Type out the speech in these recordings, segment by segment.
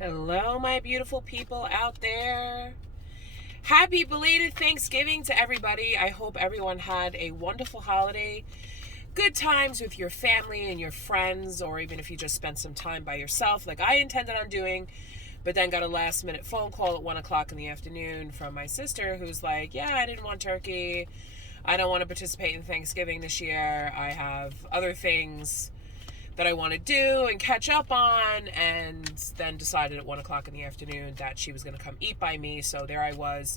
Hello, my beautiful people out there. Happy belated Thanksgiving to everybody. I hope everyone had a wonderful holiday. Good times with your family and your friends, or even if you just spent some time by yourself, like I intended on doing, but then got a last minute phone call at 1 o'clock in the afternoon from my sister who's like, yeah, I didn't want turkey. I don't want to participate in Thanksgiving this year. I have other things that I want to do and catch up on, and then decided at 1 o'clock in the afternoon that she was going to come eat by me. So there I was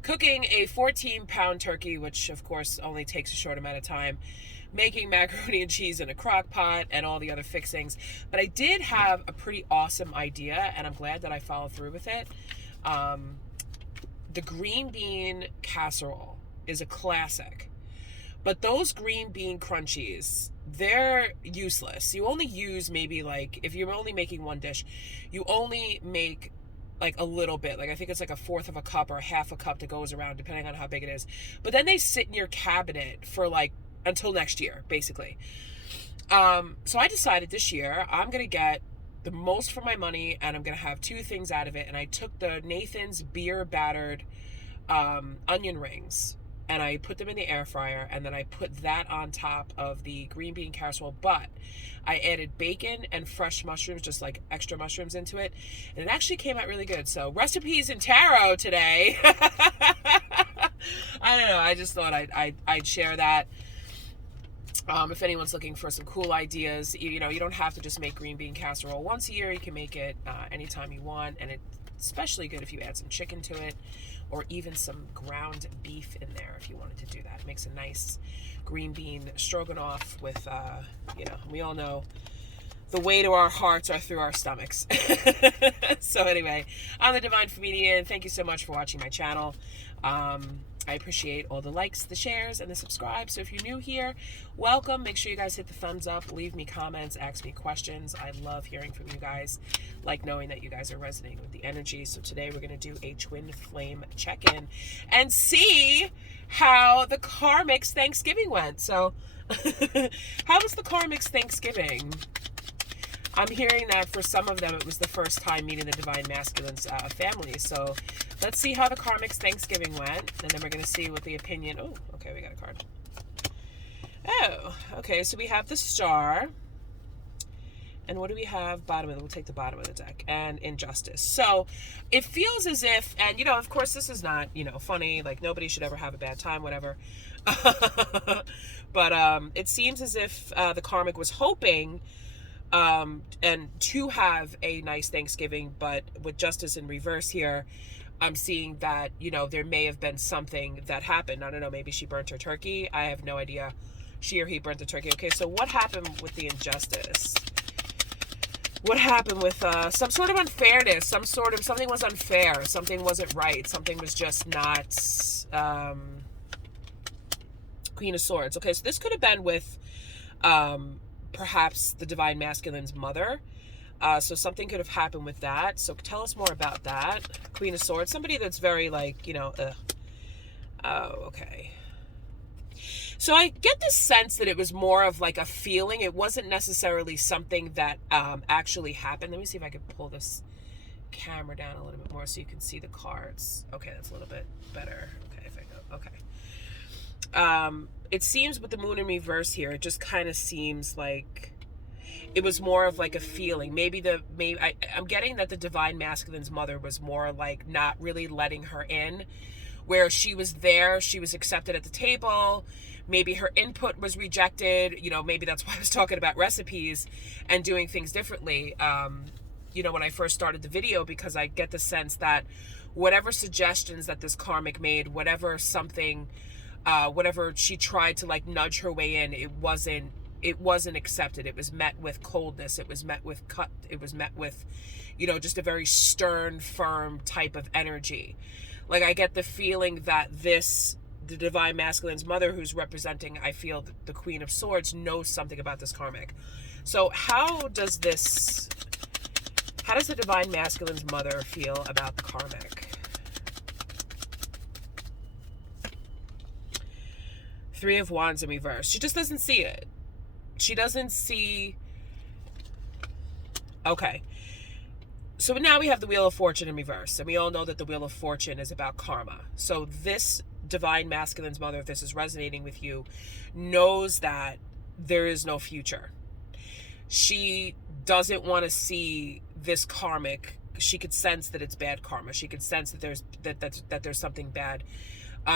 cooking a 14-pound turkey, which of course only takes a short amount of time, making macaroni and cheese in a crock pot and all the other fixings. But I did have a pretty awesome idea, and I'm glad that I followed through with it. The green bean casserole is a classic. But those green bean crunchies, they're useless. You only use maybe like, if you're only making one dish, you only make like a little bit. Like I think it's like a fourth of a cup or half a cup that goes around, depending on how big it is. But then they sit in your cabinet for like until next year, basically. So I decided this year I'm going to get the most for my money, and I'm going to have two things out of it. And I took the Nathan's beer battered onion rings, and I put them in the air fryer, and then I put that on top of the green bean casserole, but I added bacon and fresh mushrooms, just like extra mushrooms into it, and it actually came out really good. So recipes in tarot today. I don't know, I just thought I'd share that. If anyone's looking for some cool ideas, you don't have to just make green bean casserole once a year. You can make it anytime you want, and it's especially good if you add some chicken to it, or even some ground beef in there if you wanted to do that. It makes a nice green bean stroganoff with, we all know the way to our hearts are through our stomachs. So anyway, I'm the Divine Comedian. Thank you so much for watching my channel. I appreciate all the likes, the shares, and the subscribe. So if you're new here, welcome. Make sure you guys hit the thumbs up, leave me comments, ask me questions. I love hearing from you guys, like knowing that you guys are resonating with the energy. So today we're going to do a twin flame check-in and see how the Karmic's Thanksgiving went. So how was the Karmic's Thanksgiving? I'm hearing that for some of them, it was the first time meeting the Divine Masculine's family. So let's see how the Karmic's Thanksgiving went. And then we're going to see what the opinion... Oh, okay, we got a card. Oh, okay, so we have the Star. And what do we have? Bottom of it. We'll take the bottom of the deck. And Injustice. So it feels as if... And, of course, this is not, funny. Like, nobody should ever have a bad time, whatever. But it seems as if the Karmic was hoping... and to have a nice Thanksgiving, but with Justice in reverse here, I'm seeing that, there may have been something that happened. I don't know, maybe she burnt her turkey. I have no idea. She or he burnt the turkey. Okay, so what happened with the Injustice? What happened with some sort of unfairness? Something was unfair. Something wasn't right. Something was just not Queen of Swords. Okay, so this could have been with perhaps the Divine Masculine's mother. So something could have happened with that. So tell us more about that. Queen of Swords, somebody that's very like, Oh, okay. So I get the sense that it was more of like a feeling. It wasn't necessarily something that actually happened. Let me see if I could pull this camera down a little bit more so you can see the cards. Okay, that's a little bit better. Okay, if I go, okay. It seems with the moon in reverse here, it just kind of seems like it was more of like a feeling. I'm getting that the Divine Masculine's mother was more like not really letting her in, where she was there, she was accepted at the table. Maybe her input was rejected. Maybe that's why I was talking about recipes and doing things differently. When I first started the video, because I get the sense that whatever suggestions that this Karmic made, whatever she tried to like nudge her way in, it wasn't accepted. It was met with coldness. It was met with it was met with, just a very stern, firm type of energy. Like I get the feeling that the Divine Masculine's mother, who's representing, I feel, the Queen of Swords, knows something about this Karmic. So how does the Divine Masculine's mother feel about the Karmic? Three of Wands in reverse. She just doesn't see it. She doesn't see... Okay. So now we have the Wheel of Fortune in reverse, and we all know that the Wheel of Fortune is about karma. So this divine masculine's mother, if this is resonating with you, knows that there is no future. She doesn't want to see this karmic. She could sense that it's bad karma. She could sense that there's something bad.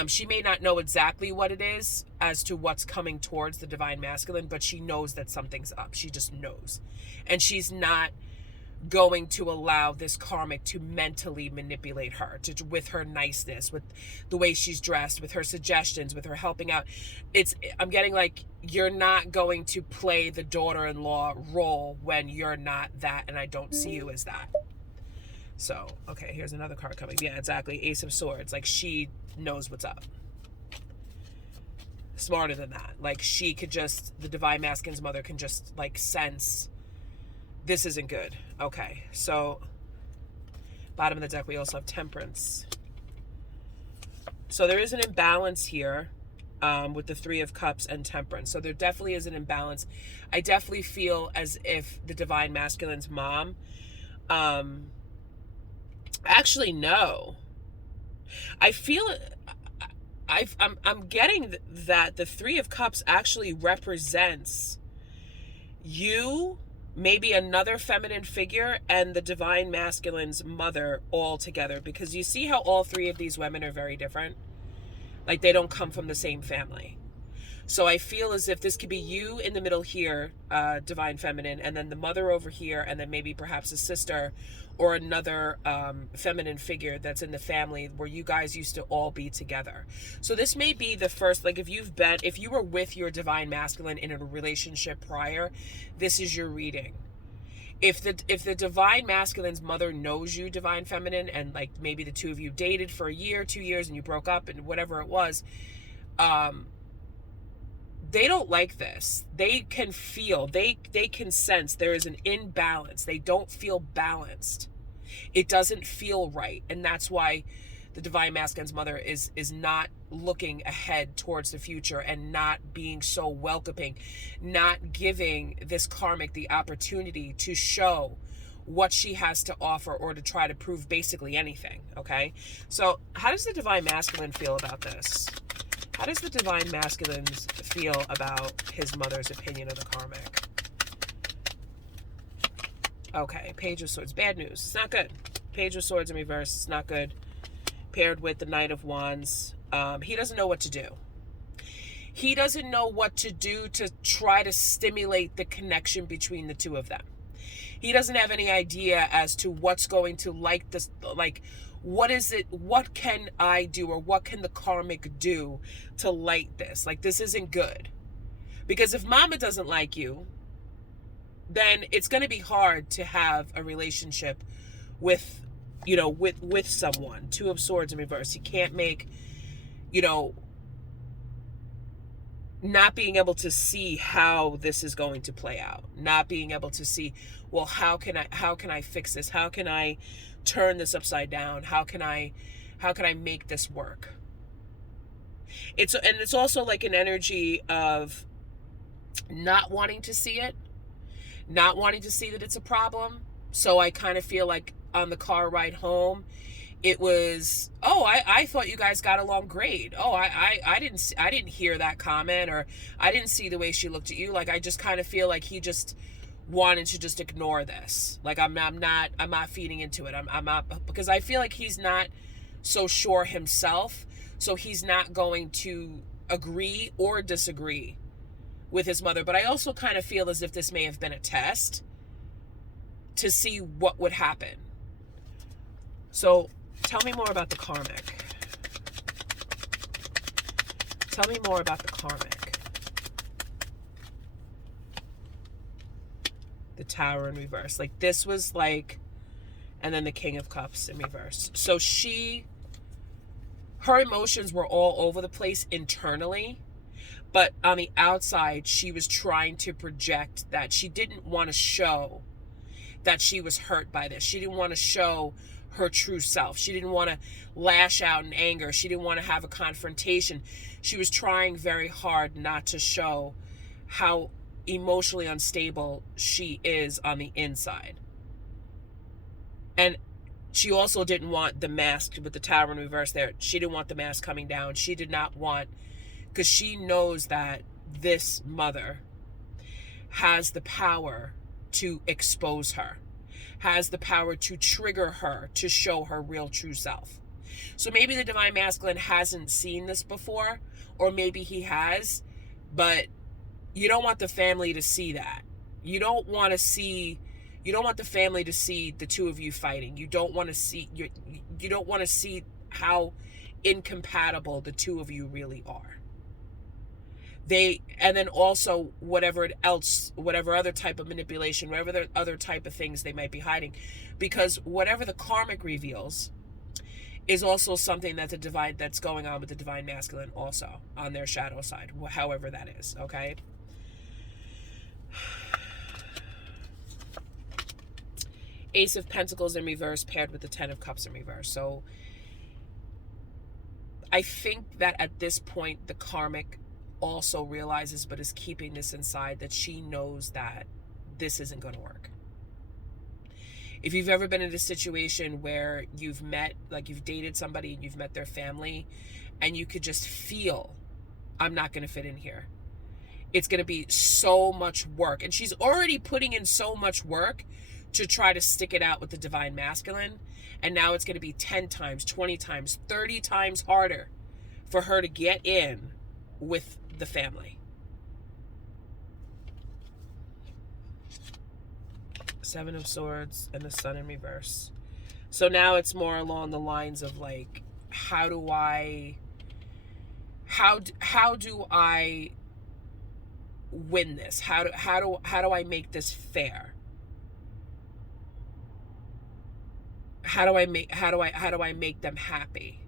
She may not know exactly what it is as to what's coming towards the divine masculine, but she knows that something's up. She just knows. And she's not going to allow this karmic to mentally manipulate her with her niceness, with the way she's dressed, with her suggestions, with her helping out. I'm getting like, you're not going to play the daughter-in-law role when you're not that, and I don't see you as that. So, okay, here's another card coming. Yeah, exactly. Ace of Swords. Like, she knows what's up. Smarter than that. Like, she could just, the divine masculine's mother can just, like, sense this isn't good. Okay, so bottom of the deck, we also have Temperance. So there is an imbalance here with the Three of Cups and Temperance. So there definitely is an imbalance. I definitely feel as if the divine masculine's mom, actually, no. I feel I'm getting that the Three of Cups actually represents you, maybe another feminine figure, and the divine masculine's mother all together, because you see how all three of these women are very different. Like, they don't come from the same family. So I feel as if this could be you in the middle here, divine feminine, and then the mother over here, and then maybe perhaps a sister or another feminine figure that's in the family where you guys used to all be together. So this may be the first, like, if you were with your divine masculine in a relationship prior, this is your reading. If the divine masculine's mother knows you, divine feminine, and like maybe the two of you dated for a year, 2 years, and you broke up and whatever it was, they don't like this. They can feel, they can sense there is an imbalance. They don't feel balanced. It doesn't feel right. And that's why the divine masculine's mother is not looking ahead towards the future and not being so welcoming, not giving this karmic the opportunity to show what she has to offer or to try to prove basically anything. Okay. So how does the divine masculine feel about this? How does the divine masculine feel about his mother's opinion of the karmic? Okay, Page of Swords. Bad news. It's not good. Page of Swords in reverse. It's not good. Paired with the Knight of Wands. He doesn't know what to do. He doesn't know what to do to try to stimulate the connection between the two of them. He doesn't have any idea as to what's going to like this, like, what is it, what can I do, or what can the karmic do to light this? Like, this isn't good. Because if mama doesn't like you, then it's going to be hard to have a relationship with, you know, with someone. Two of Swords in reverse. You can't make, you know, not being able to see how this is going to play out. Not being able to see, well, how can I fix this? How can I turn this upside down? How can I make this work? It's also like an energy of not wanting to see it, not wanting to see that it's a problem. So I kind of feel like on the car ride home, it was, oh, I thought you guys got along great. Oh, I didn't hear that comment, or I didn't see the way she looked at you. Like, I just kind of feel like he just wanted to just ignore this. Like, I'm not feeding into it. I'm not, because I feel like he's not so sure himself. So he's not going to agree or disagree with his mother. But I also kind of feel as if this may have been a test to see what would happen. So tell me more about the karmic. Tell me more about the karmic. The Tower in reverse. Like, this was like, and then the King of Cups in reverse. So her emotions were all over the place internally, but on the outside, she was trying to project that she didn't want to show that she was hurt by this. She didn't want to show her true self. She didn't want to lash out in anger. She didn't want to have a confrontation. She was trying very hard not to show how emotionally unstable she is on the inside. And she also didn't want the mask with the tower in reverse there. She didn't want the mask coming down. She did not want, because she knows that this mother has the power to expose her, has the power to trigger her, to show her real true self. So maybe the divine masculine hasn't seen this before, or maybe he has, but you don't want the family to see that. You don't want the family to see the two of you fighting. You don't want to see how incompatible the two of you really are. And then also whatever other type of manipulation, whatever other type of things they might be hiding, because whatever the karmic reveals is also something that's going on with the divine masculine also on their shadow side, however that is, okay? Ace of Pentacles in reverse paired with the Ten of Cups in reverse. So I think that at this point, the karmic also realizes, but is keeping this inside, that she knows that this isn't going to work. If you've ever been in a situation where you've dated somebody and you've met their family and you could just feel, I'm not going to fit in here. It's going to be so much work. And she's already putting in so much work to try to stick it out with the divine masculine. And now it's going to be 10 times, 20 times, 30 times harder for her to get in with the family. Seven of Swords and the Sun in reverse. So now it's more along the lines of like, how do I win this? How do I make this fair? How do I make them happy?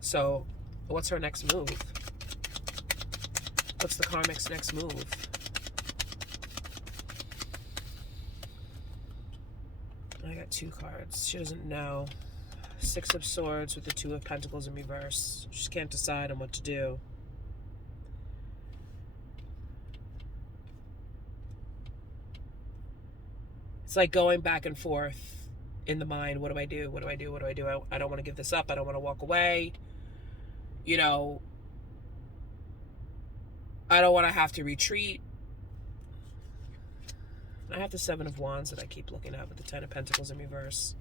So, what's her next move? What's the karmic's next move? I got 2 cards. She doesn't know. 6 of Swords with the 2 of Pentacles in reverse. She can't decide on what to do. It's like going back and forth in the mind. What do I do? What do I do? What do I do? I don't want to give this up. I don't want to walk away. You know, I don't want to have to retreat. I have the 7 of Wands that I keep looking at with the 10 of Pentacles in reverse.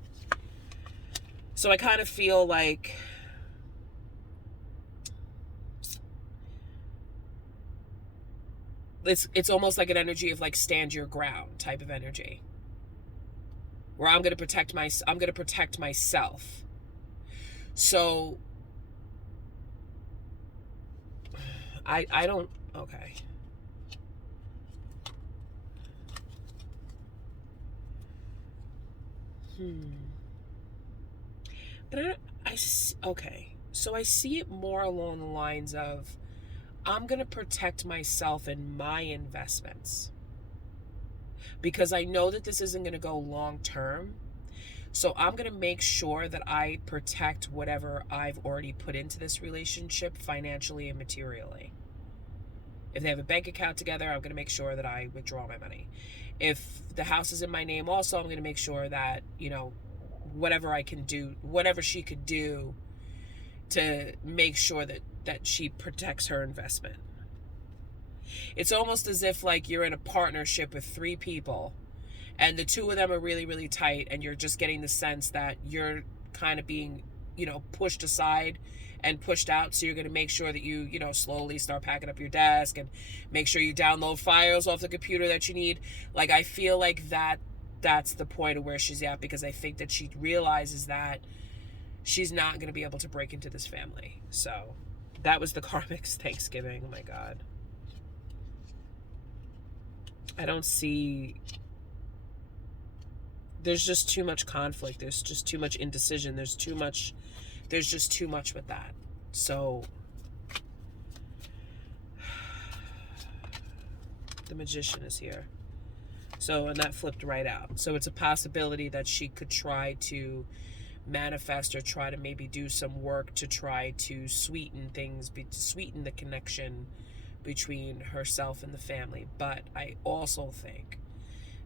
So I kind of feel like it's almost like an energy of like stand your ground type of energy, where I'm going to protect myself. So I don't, okay. But okay. So I see it more along the lines of, I'm going to protect myself and my investments, because I know that this isn't going to go long term. So I'm going to make sure that I protect whatever I've already put into this relationship financially and materially. If they have a bank account together, I'm going to make sure that I withdraw my money. If the house is in my name also, I'm going to make sure that, you know, whatever I can do, whatever she could do to make sure that she protects her investment. It's almost as if like you're in a partnership with 3 people and the 2 of them are really, really tight, and you're just getting the sense that you're kind of being, you know, pushed aside and pushed out. So you're going to make sure that you know, slowly start packing up your desk and make sure you download files off the computer that you need. Like, I feel like that's the point of where she's at, because I think that she realizes that she's not going to be able to break into this family. So that was the karmic's Thanksgiving. Oh my God. I don't see, there's just too much conflict. There's just too much indecision. There's just too much with that. So the Magician is here. So, and that flipped right out. So it's a possibility that she could try to manifest or try to maybe do some work to try to sweeten things, to sweeten the connection between herself and the family. But I also think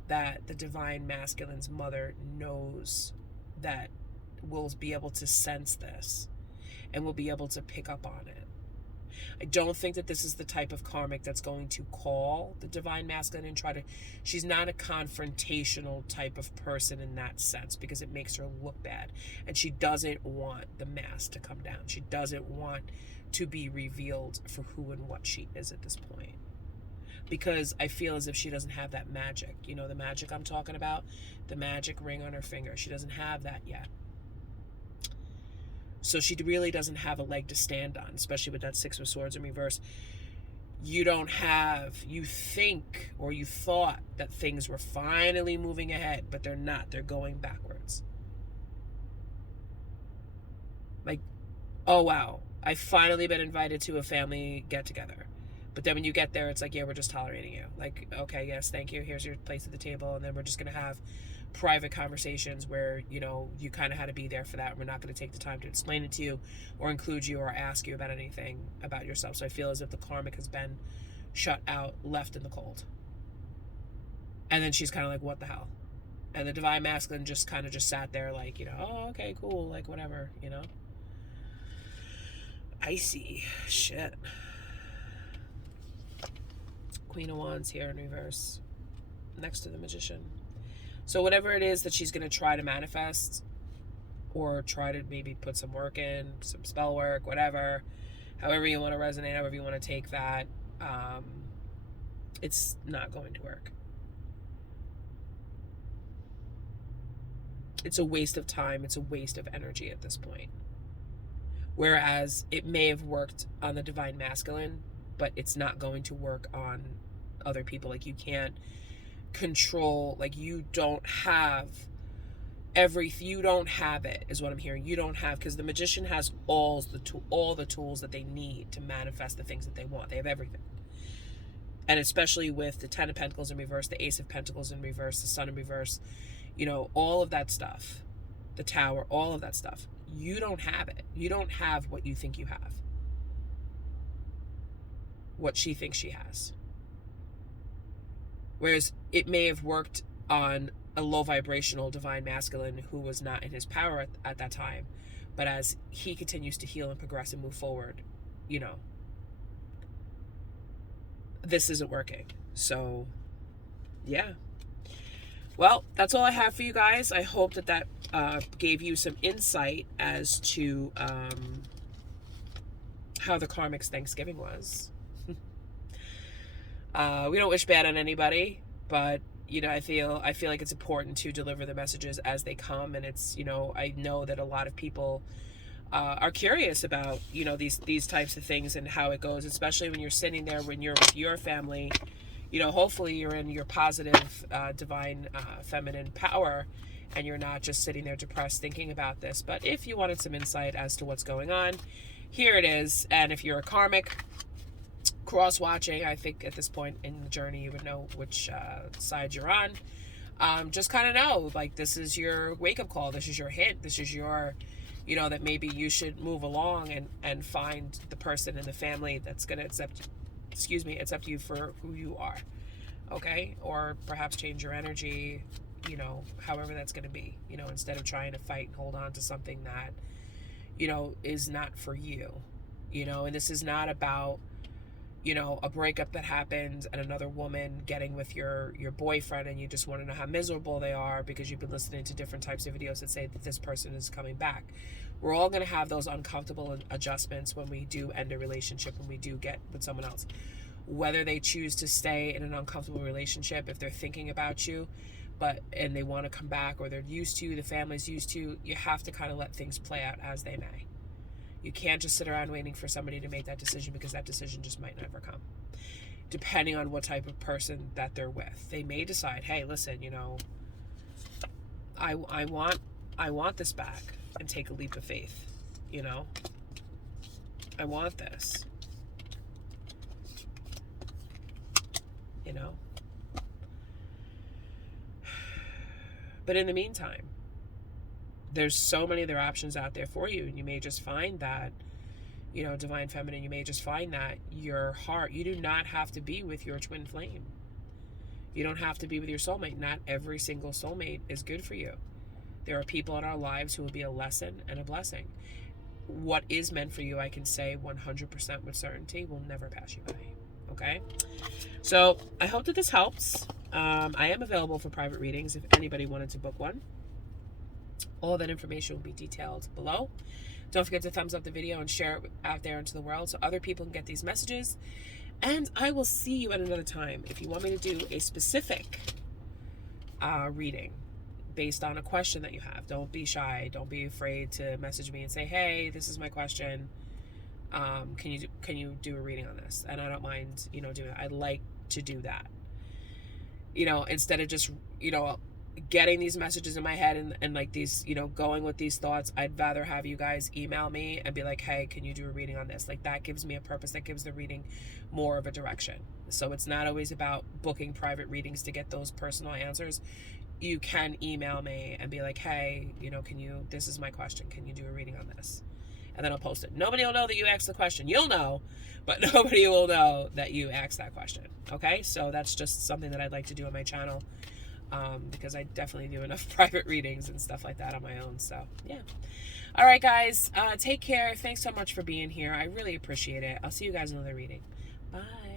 that the divine masculine's mother knows that will be able to sense this and will be able to pick up on it. I don't think that this is the type of karmic that's going to call the divine masculine and try to... She's not a confrontational type of person in that sense, because it makes her look bad. And she doesn't want the mask to come down. She doesn't want to be revealed for who and what she is at this point. Because I feel as if she doesn't have that magic. You know, the magic I'm talking about? The magic ring on her finger. She doesn't have that yet. So she really doesn't have a leg to stand on, especially with that Six of Swords in reverse. You think or you thought that things were finally moving ahead, but they're not. They're going backwards. Like, oh wow, I've finally been invited to a family get-together. But then when you get there, it's like, yeah, we're just tolerating you. Like, okay, yes, thank you. Here's your place at the table. And then we're just going to have private conversations where, you know, you kind of had to be there for that. We're not going to take the time to explain it to you or include you or ask you about anything about yourself. So I feel as if the karmic has been shut out, left in the cold. And then she's kind of like, what the hell? And the divine masculine just kind of just sat there like, you know, oh, okay, cool. Like, whatever, you know. Icy shit. Queen of Wands here in reverse next to the Magician. So whatever it is that she's going to try to manifest, or try to maybe put some work in, some spell work, whatever, however you want to resonate, however you want to take that, it's not going to work. It's a waste of time. It's a waste of energy at this point. Whereas it may have worked on the divine masculine, but it's not going to work on other people. Like, you can't control, like, you don't have you don't have it, is what I'm hearing. You don't have, because the Magician has all the tools that they need to manifest the things that they want. They have everything. And especially with the Ten of Pentacles in reverse, the Ace of Pentacles in reverse, the Sun in reverse, you know, all of that stuff, the Tower, all of that stuff. You don't have it. You don't have what you think you have. What she thinks she has. Whereas it may have worked on a low vibrational divine masculine who was not in his power at that time. But as he continues to heal and progress and move forward, you know, this isn't working. So, yeah. Well, that's all I have for you guys. I hope that gave you some insight as to how the Karmic's Thanksgiving was. We don't wish bad on anybody, but, you know, I feel like it's important to deliver the messages as they come. And it's, you know, I know that a lot of people are curious about, you know, these types of things and how it goes, especially when you're sitting there, when you're with your family. You know, hopefully you're in your positive, divine, feminine power, and you're not just sitting there depressed thinking about this. But if you wanted some insight as to what's going on, here it is. And if you're a karmic, cross-watching, I think at this point in the journey, you would know which side you're on. Just kind of know, like, this is your wake-up call. This is your hint. This is your, you know, that maybe you should move along and find the person in the family that's going to accept you for who you are, okay? Or perhaps change your energy, you know, however that's going to be, you know, instead of trying to fight and hold on to something that, you know, is not for you, you know. And this is not about, you know, a breakup that happens and another woman getting with your boyfriend, and you just want to know how miserable they are because you've been listening to different types of videos that say that this person is coming back. We're all going to have those uncomfortable adjustments when we do end a relationship, when we do get with someone else. Whether they choose to stay in an uncomfortable relationship, if they're thinking about you, and they want to come back, or they're used to, the family's used to, you have to kind of let things play out as they may. You can't just sit around waiting for somebody to make that decision, because that decision just might never come. Depending on what type of person that they're with. They may decide, hey, listen, you know, I want this back, and take a leap of faith, you know. I want this. You know. But in the meantime, there's so many other options out there for you, and you may just find that, you know, divine feminine, you may just find that your heart, you do not have to be with your twin flame. You don't have to be with your soulmate. Not every single soulmate is good for you. There are people in our lives who will be a lesson and a blessing. What is meant for you, I can say 100% with certainty, will never pass you by. Okay? So I hope that this helps. I am available for private readings if anybody wanted to book one. All that information will be detailed below. Don't forget to thumbs up the video and share it out there into the world so other people can get these messages. And I will see you at another time. If you want me to do a specific reading based on a question that you have, don't be shy. Don't be afraid to message me and say, hey, this is my question. Can you do a reading on this? And I don't mind, doing it. I like to do that. Instead of just, getting these messages in my head and like these, going with these thoughts, I'd rather have you guys email me and be like, hey, can you do a reading on this? Like, that gives me a purpose. That gives the reading more of a direction. So it's not always about booking private readings to get those personal answers. You can email me and be like, hey, this is my question. Can you do a reading on this? And then I'll post it. Nobody will know that you asked the question. You'll know, but nobody will know that you asked that question. Okay? So that's just something that I'd like to do on my channel. Because I definitely do enough private readings and stuff like that on my own. So, yeah. All right, guys. Take care. Thanks so much for being here. I really appreciate it. I'll see you guys in another reading. Bye.